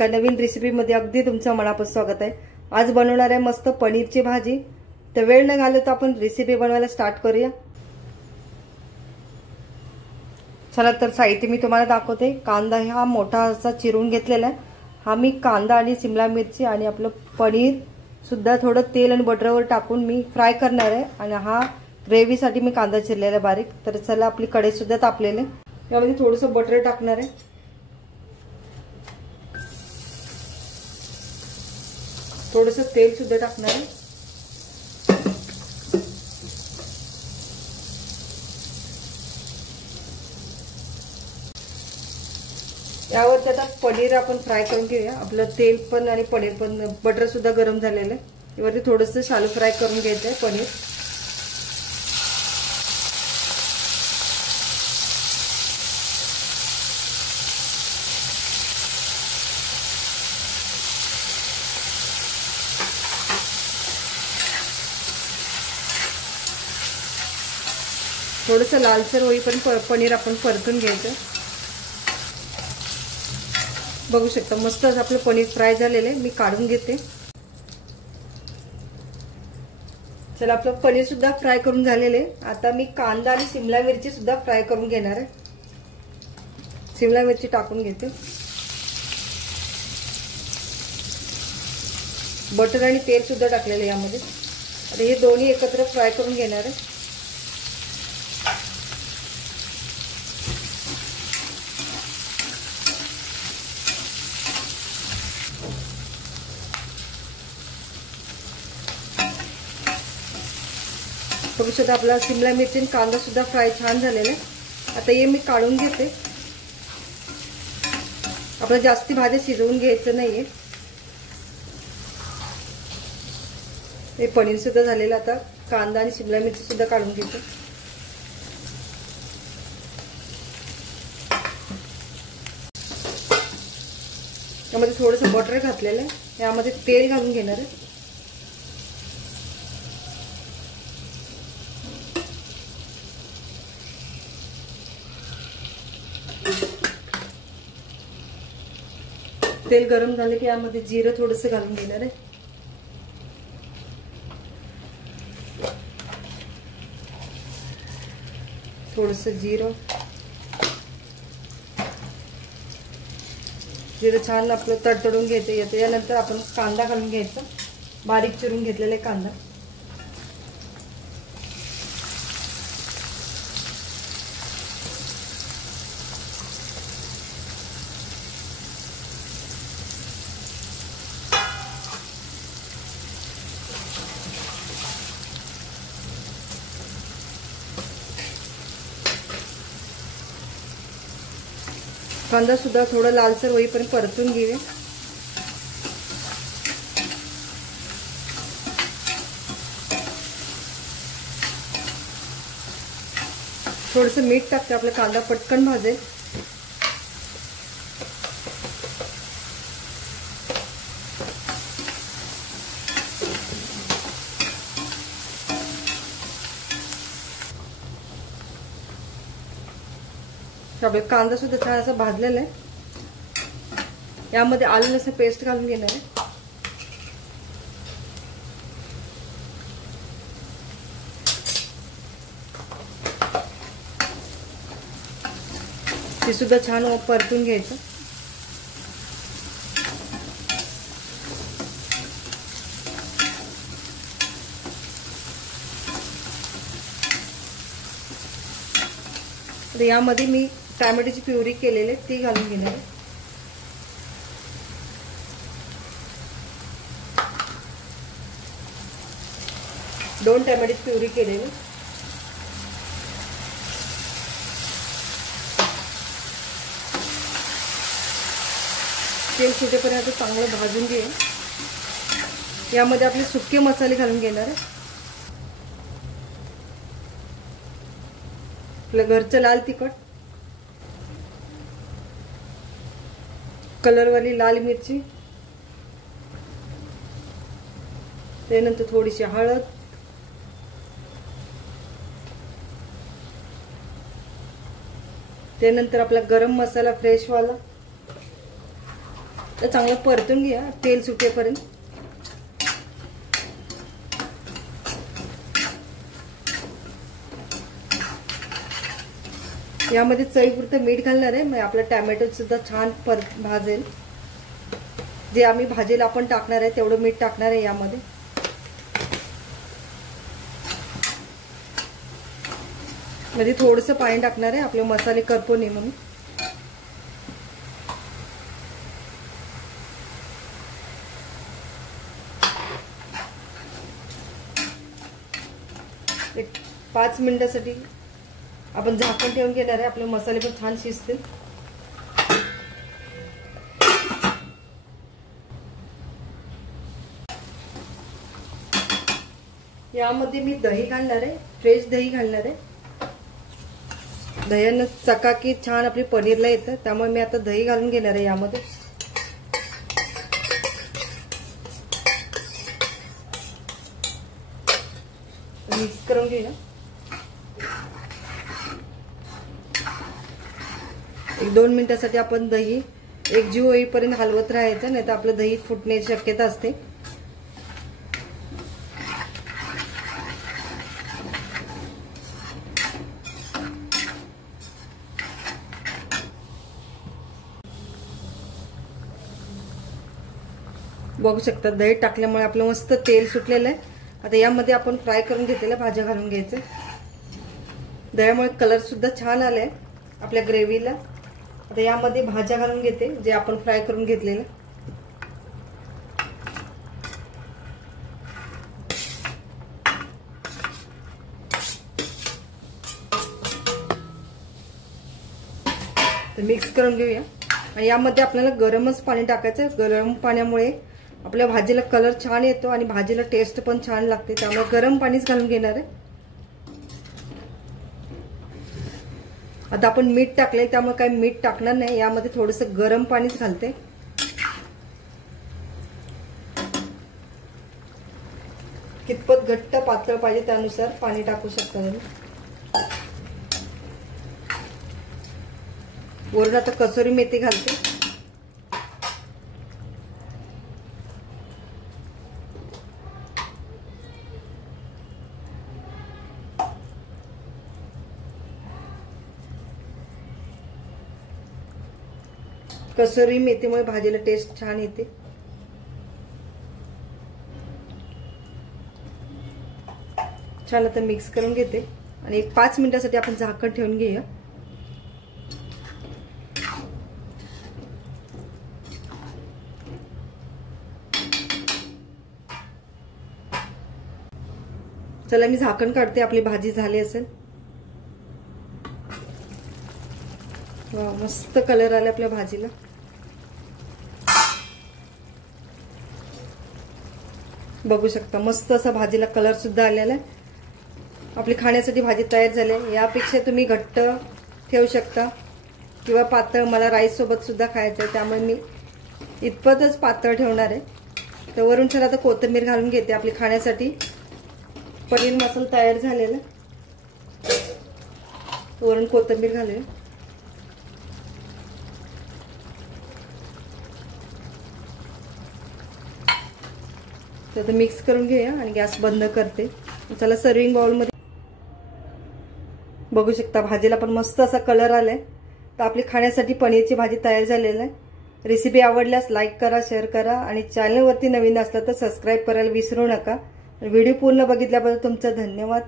एका नवीन रेसिपीमध्ये अगदी तुमचं मनापासून स्वागत आहे। आज बनवणार आहे मस्त पनीरची भाजी। तर वेळ न घालवता आपण रेसिपी बनवायला स्टार्ट करूया। चला तर साहित्य मी तुम्हाला दाखवते। कांदा हा मोठा असा चिरून घेतलेला आहे। हा मी कांदा आणि शिमला मिरची आणि आपलं पनीर सुद्धा थोडं तेल आणि बटरवर टाकून मी फ्राय करणार आहे। आणि हा ग्रेव्हीसाठी मी कांदा चिरलेला बारीक। तर चला आपली कढई सुद्धा तापलेली आहे। यामध्ये थोडंसं बटर टाकणार आहे। थोडंसं तेल सुद्धा टाकणार आहे। यावर आता पनीर आपण फ्राय करून घेऊया। आपलं तेल पण आणि पनीर पण बटर सुद्धा गरम झालेलं आहे। यावरती थोडंसं शालो फ्राय करून घ्यायचं आहे पनीर। थोडंसं लालसर होईपर्यंत पनीर आपण परतून घ्यायचं। बघू शकता मस्त असं आपलं पनीर फ्राय झालेलं आहे। मी काढून घेते। चला आपलं पनीर सुद्धा फ्राय करून झालेलं आहे। आता मी कांदा आणि शिमला मिरची सुद्धा फ्राय करून घेणार आहे। शिमला मिरची टाकून घेते। बटर आणि तेल सुद्धा टाकलेलं आहे यामध्ये। आता हे दोन्ही एकत्र फ्राय करून घेणार आहे। बघू शकता आपला शिमला मिरची आणि कांदा सुद्धा फ्राय छान झालेला आहे। आता हे मी काढून घेते। आपल्याला जास्ती भाज्या शिजवून घ्यायचं नाहीये। हे पनीर सुद्धा झालेलं। आता कांदा आणि शिमला मिरची सुद्धा काढून घेते। यामध्ये थोडंसं बटर घातलेलं आहे। यामध्ये तेल घालून घेणार आहे। तेल गरम झाले की यामध्ये जिरं थोडंसं घालून घेणार आहे। थोडंसं जिरं छान आपलं तडतडून घ्यायचं येतं। यानंतर आपण कांदा घालून घ्यायचा, बारीक चिरून घेतलेला कांदा। कांदा सुद्धा थोडा लालसर होईपर्यंत परतून घेऊया। थोडंसं मीठ टाकते, आपला कांदा पटकन भाजेल। आपला कांदा सुद्धा छान असा भाजलेला आहे। यामध्ये आलं लसूण पेस्ट घालून घेणार आहे। ते सुद्धा छान परतून घ्यायचं। यामध्ये मी टोमॅटोची प्युरी केलेली ती घालून घेणार आहे। दोन टोमॅटोची प्युरी केलेली। तेल सुटेपर्यंत चांगलं भाजून घे। यामध्ये आपले सुके मसाले घालून घेणार आहे। आपलं घरचं लाल तिखट, कलरवाली लाल मिरची, त्यानंतर थोडीशी हळद, त्यानंतर आपला गरम मसाला फ्रेश वाला, तर चांगलं परतून घ्या तेल सुटेपर्यंत. यामध्ये चवीपुरतं मीठ घालणार आहे. मग आपला टॅमॅटो सुद्धा छान भाजेल. जे आम्ही भाजीला आपण टाकणार आहे तेवढं मीठ टाकणार आहे यामध्ये. मध्ये थोडंसं पाणी टाकणार आहे आपले मसाले करपू नये म्हणून. एक 5 मिनिटासाठी आपण झाकण ठेवून घेणार आहे. आपले मसाले पण छान शिजतील. यामध्ये मी दही घालणार आहे. फ्रेश दही घालणार आहे. दह्यानं चकाकी छान आपली पनीरला येतं. त्यामुळे मी आता दही घालून घेणार आहे यामध्ये. मिक्स करून घेऊया. 1-2 मिनिटासाठी आपण दही एकजीव होईपर्यंत हलवत राहायचं, नाही तर आपलं दही फुटण्याची शक्यता असते. बघू शकता दही टाकल्यामुळे आपलं मस्त तेल सुटलेलं आहे. आता यामध्ये आपण फ्राय करून घेतलेल्या भाज्या घालून घ्यायचे. दह्यामुळे कलर सुद्धा छान आलाय आपल्या ग्रेव्हीला. आता यामध्ये भाज्या घालून घेते जे आपण फ्राय करून घेतलेलं. तर मिक्स करून घेऊया. आणि यामध्ये आपल्याला गरमच पाणी टाकायचं. गरम पाण्यामुळे आपल्या भाजीला कलर छान येतो आणि भाजीला टेस्ट पण छान लागते. त्यामुळे गरम पाणीच घालून घेणार आहे. आता आपण मीठ टाकले त्यामुळे काही मीठ टाकणार नाही. यामध्ये थोडंसं गरम पाणीच घालते. कितपत घट्ट पातळ पाहिजे त्यानुसार पाणी टाकू शकता तुम्ही. वरून आता कसुरी मेथी घालते. कसुरी मेथीमुळे भाजीला टेस्ट छान येते. छान आता मिक्स करून घेते आणि एक 5 मिनिटासाठी आपण झाकण ठेवून घेऊया. चला मी झाकण काढते. आपली भाजी झाली असेल. वा मस्त कलर आला आपल्या भाजीला. बघू शकता मस्त असा भाजीला कलर सुद्धा आलेला आहे. आपली खाण्यासाठी भाजी तयार झाली आहे. यापेक्षा तुम्ही घट्ट ठेवू शकता किंवा पातळ. मला राईस सोबत सुद्धा खायचं आहे त्यामुळे मी इतपतच पातळ ठेवणार आहे. तर वरून छान आता कोथिंबीर घालून घेते. आपली खाण्यासाठी पनीर मसाला तयार झालेला. वरून कोथिंबीर घालूया. तर मिक्स करून घेऊया आणि गॅस बंद करते. चला सर्विंग बाउल मध्ये. बघू शकता भाजीला पण मस्त असा कलर आलाय. तर आपली खाण्यासाठी पनीरची भाजी तयार झालेली आहे. रेसिपी आवडल्यास लाईक करा, शेअर करा आणि चॅनलवरती नवीन असला तर सबस्क्राईब करायला विसरू नका. व्हिडिओ पूर्ण बघितल्याबद्दल तुमचा धन्यवाद.